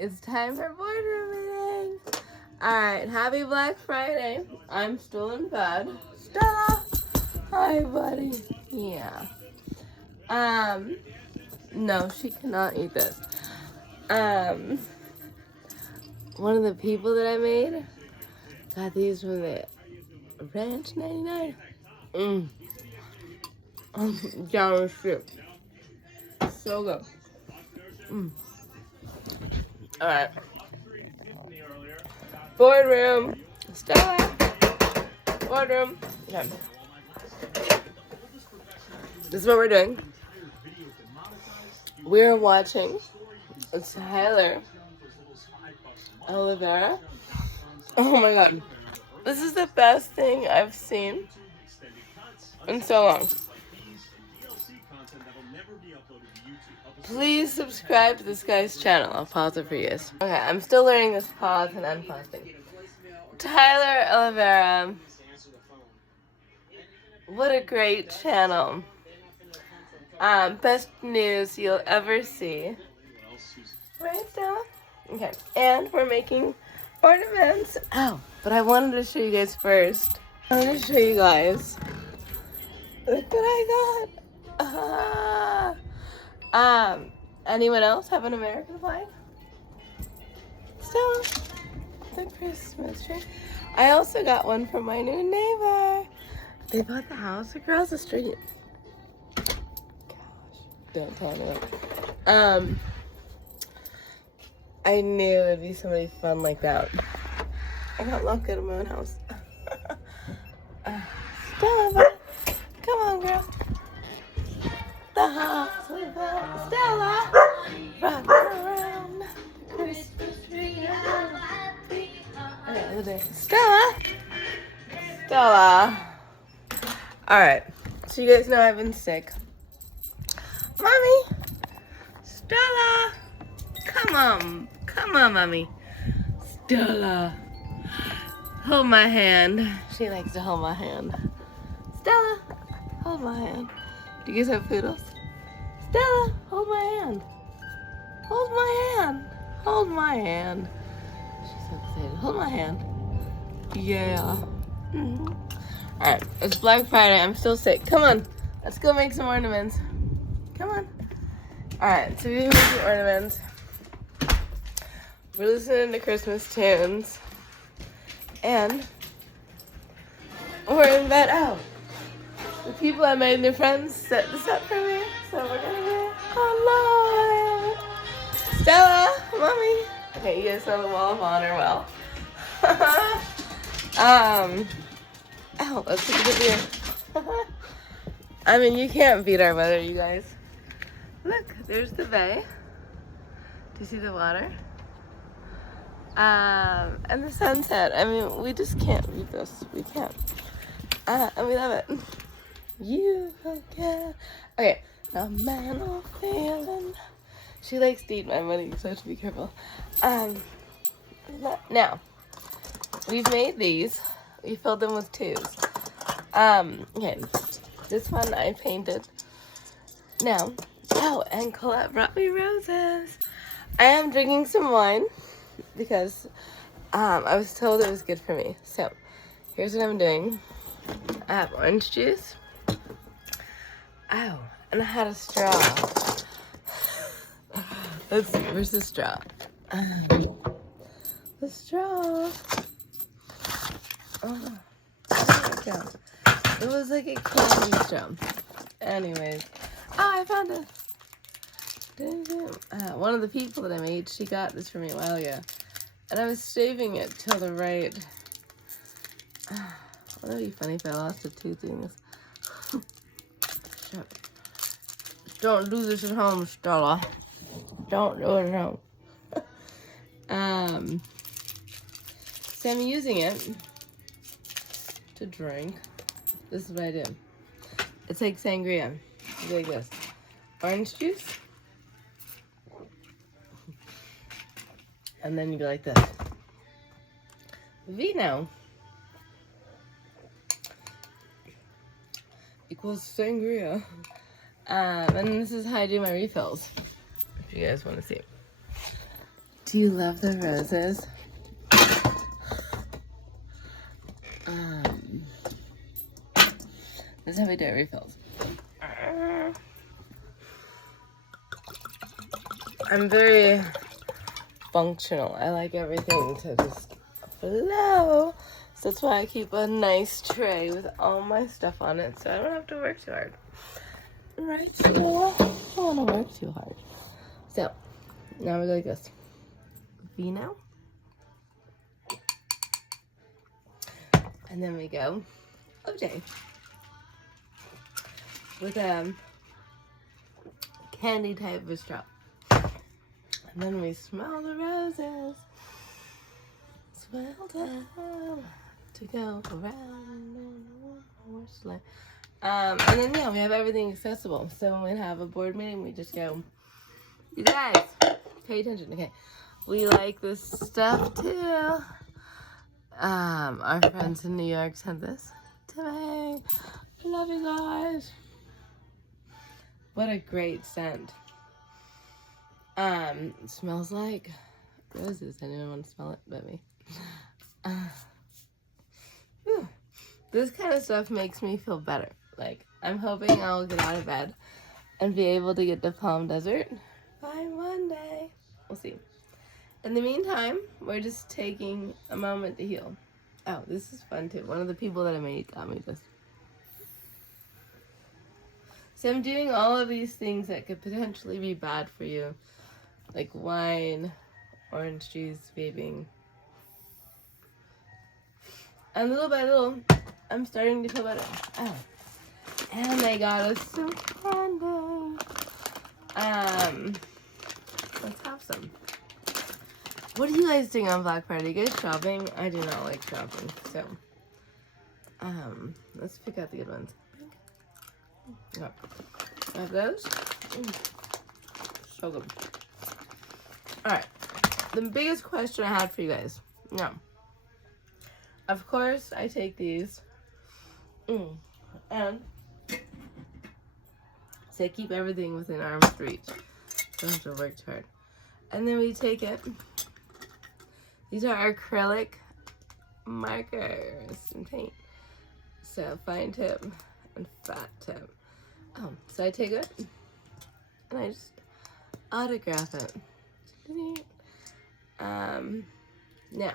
It's time for boardroom meeting. Alright, happy Black Friday. I'm still in bed. Stella! Hi, buddy. Yeah. No, she cannot eat this. One of the people that I made got these from the Ranch 99. Down the strip. So good. Alright. Boardroom. Stella. Boardroom. Okay. This is what we're doing. We're watching Tyler Oliveira. Oh my god. This is the best thing I've seen in so long. Please subscribe to this guy's channel. I'll pause it for you guys. Okay, I'm still learning this pause and unpause thing. Tyler Oliveira. What a great channel. Best news you'll ever see. Right, Stella? Okay, and we're making ornaments. Oh, but I wanted to show you guys first. I want to show you guys. Look what I got. Anyone else have an American flag? Stella, the Christmas tree. I also got one from my new neighbor. They bought the house across the street. Gosh, don't tell me. I knew it'd be somebody fun like that. I got luck at my own house. Stella, come on, girl. The house without Stella, rock around the Christmas tree. Okay, there. Stella. Alright, so you guys know I've been sick. Mommy! Stella! Come on, Mommy. Stella. Hold my hand. She likes to hold my hand. Stella, hold my hand. Do you guys have poodles? Stella, hold my hand. Hold my hand. Hold my hand. She's so excited. Hold my hand. Yeah. Alright, it's Black Friday. I'm still sick. Come on. Let's go make some ornaments. Come on. Alright, so we're making ornaments. We're listening to Christmas tunes. And we're in bed. Oh, the people I made new friends set this up for me. So we're gonna get hello. Stella, Mommy. Okay, you guys know the Wall of Honor well. Oh, let's take a good view. I mean, you can't beat our weather, you guys. Look, there's the bay. Do you see the water? And the sunset. I mean, we just can't beat this. We can't. And we love it. You can. Okay, now man or feeling. She likes to eat my money, so I have to be careful. Now, we've made these. We filled them with twos. Okay, this one I painted. Now, oh, and Colette brought me roses. I am drinking some wine because I was told it was good for me. So, here's what I'm doing. I have orange juice. Oh, and I had a straw. Let's see, where's the straw? The straw. Oh, there we go. It was like a candy straw. Anyways. Oh, I found it. One of the people that I made, she got this for me a while ago. And I was saving it till the right. Wouldn't it be funny if I lost a tooth doing this? Don't do this at home, Stella. Don't do it at home. So I'm using it to drink. This is what I do. It's like sangria. It's like this. Orange juice. And then you go like this. Vino equals sangria. And this is how I do my refills, if you guys want to see. Do you love the roses? This is how we do it refills. I'm very functional. I like everything to just flow. So that's why I keep a nice tray with all my stuff on it so I don't have to work too hard. Right, so I don't want to work too hard. So now we go like this. Vino. And then we go OJ. With a candy type of straw. And then we smell the roses. Swell down to go around on and then yeah, we have everything accessible. So when we have a board meeting, we just go, you guys, pay attention, okay? We like this stuff too. Our friends in New York sent this to me. I love you guys. What a great scent. It smells like roses. I didn't want to smell it but me. This kind of stuff makes me feel better. Like, I'm hoping I'll get out of bed and be able to get to Palm Desert by Monday. We'll see. In the meantime, we're just taking a moment to heal. Oh, this is fun too. One of the people that I made got me this. So I'm doing all of these things that could potentially be bad for you. Like wine, orange juice, vaping. And little by little, I'm starting to feel better. Oh. And they got us some candy. Let's have some. What are you guys doing on Black Friday? You guys shopping? I do not like shopping, so let's pick out the good ones. Yep. Have those. So good. Alright. The biggest question I had for you guys. Now, of course, I take these. And so I keep everything within arm's reach. Don't have to work too hard. And then we take it. These are acrylic markers and paint. So fine tip and fat tip. Oh, so I take it and I just autograph it. Now,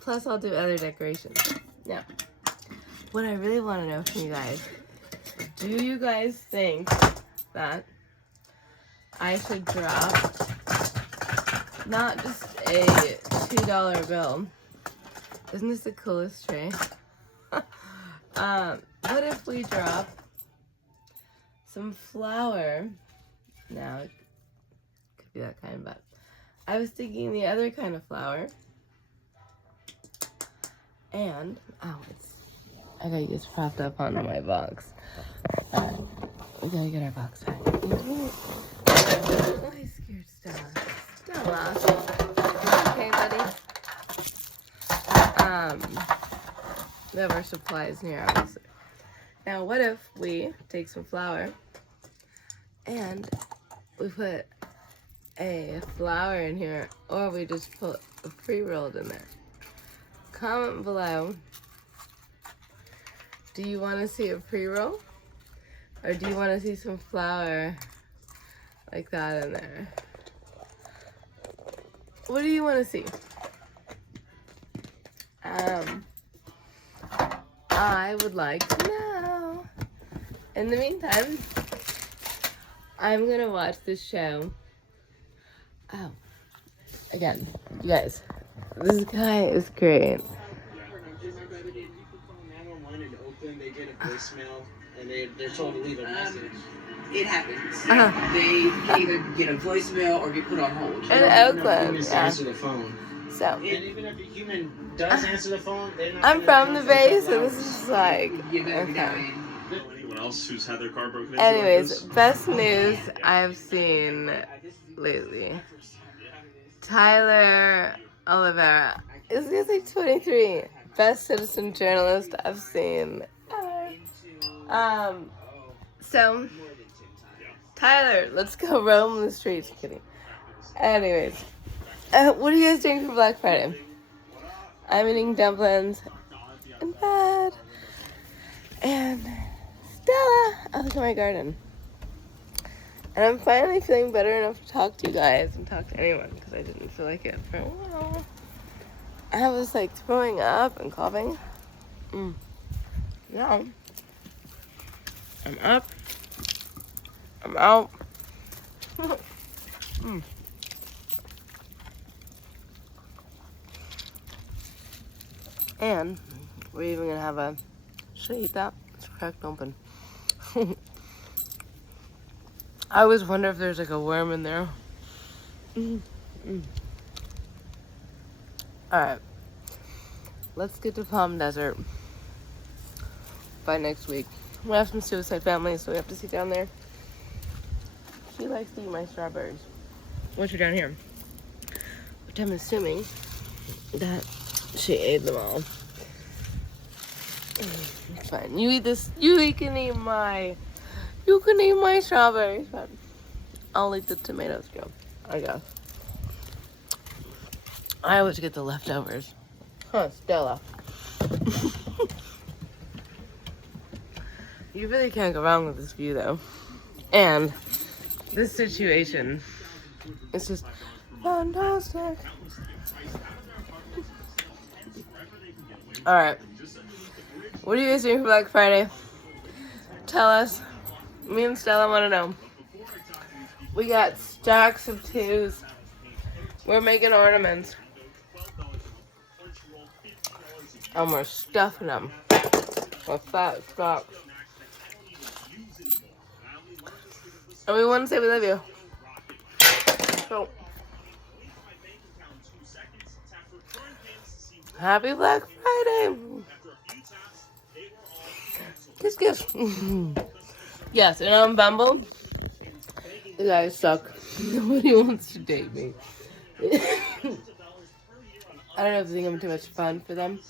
plus I'll do other decorations. Now, what I really want to know from you guys, do you guys think that I should drop not just a $2 bill? Isn't this the coolest tray? What if we drop some flour? Now, it could be that kind, but I was thinking the other kind of flour. And, I gotta get propped up onto my box. We gotta get our box back. Oh, I scared Stella. Stella. Okay, buddy. We have our supplies near, obviously. Now, what if we take some flour and we put a flour in here, or we just put a pre-rolled in there? Comment below. Do you want to see a pre-roll? Or do you want to see some flour like that in there? What do you want to see? I would like to know. In the meantime, I'm going to watch this show. Oh, again, you guys, this guy is great. They get a voicemail and they're told to leave a message. It happens. They either get a voicemail or get put on hold. In Oakland, yeah. Answer the phone. So, And even if a human does answer the phone, they're not. I'm from the Bay, so this is like, okay. Anyone else who's had their car broken into? Anyways, best news I've seen lately. Tyler Oliveira is like 23. Best citizen journalist I've seen ever. So, Tyler, let's go roam the streets. Kidding. Anyways, what are you guys doing for Black Friday? I'm eating dumplings in bed. And Stella, I look at my garden. And I'm finally feeling better enough to talk to you guys and talk to anyone because I didn't feel like it for a while. I was like throwing up and coughing. Now, I'm up. I'm out. And we're even gonna have a. Should I eat that? It's cracked open. I always wonder if there's like a worm in there. Alright. Let's get to Palm Desert by next week. We have some suicide families, so we have to sit down there. She likes to eat my strawberries, which are down here. Which I'm assuming that she ate them all. It's fine. You eat this. You can eat my strawberries, but I'll eat the tomatoes too, I guess. I always get the leftovers. Huh, Stella. You really can't go wrong with this view, though. And this situation is just fantastic. Alright. What are you guys doing for Black Friday? Tell us. Me and Stella want to know. We got stacks of twos. We're making ornaments. And we're stuffing them with fat stocks. And we want to say we love you. So, happy Black Friday. Kiss, kiss. Yes, and on Bumble, the guys suck. Nobody wants to date me. I don't know if they think I'm too much fun for them.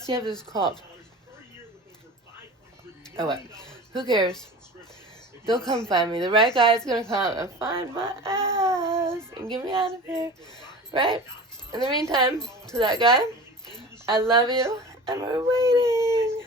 See if this called. Oh, what? Who cares? They'll come find me. The right guy is gonna come and find my ass and get me out of here. Right? In the meantime, to that guy, I love you and we're waiting.